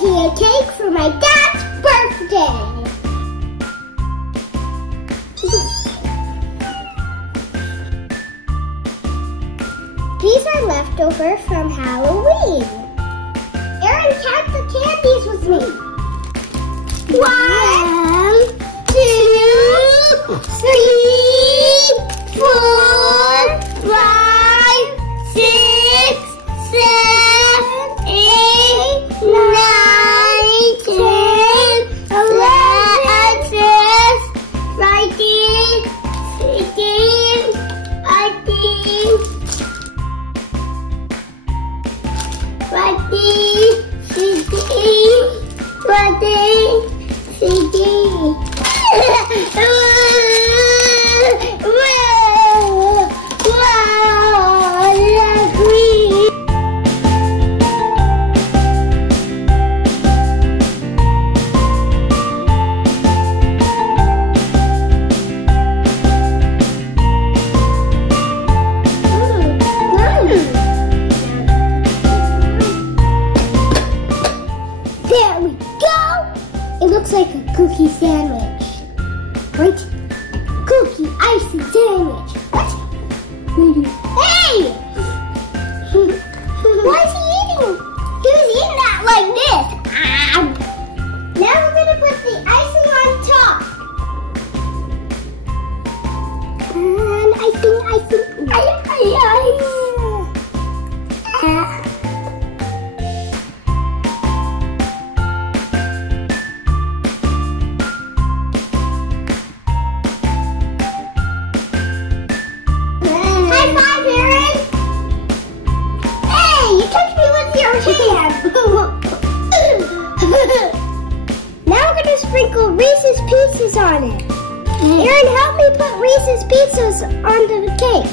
making a cake for my dad's birthday. These are leftover from Halloween. Aaron, count the candies with me. 1, 2, 3, 4, 5, 6, 7, 8, 9, 10, 11, There we go! It looks like a cookie sandwich. Right? Cookie icing sandwich. What? Hey! What is he eating? He was eating that like this. Now we're going to put the icing on top. And icing. High five, Aaron! Hey, you touched me with your hand! Now we're gonna sprinkle Reese's Pieces on it. Aaron, help me put Reese's Pieces onto the cake.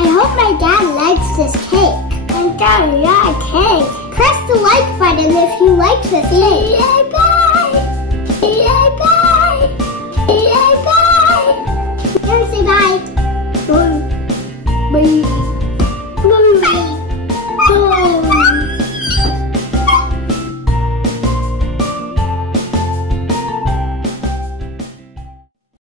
I hope my dad likes this cake. My dad likes cake. Press the like button if you like this cake.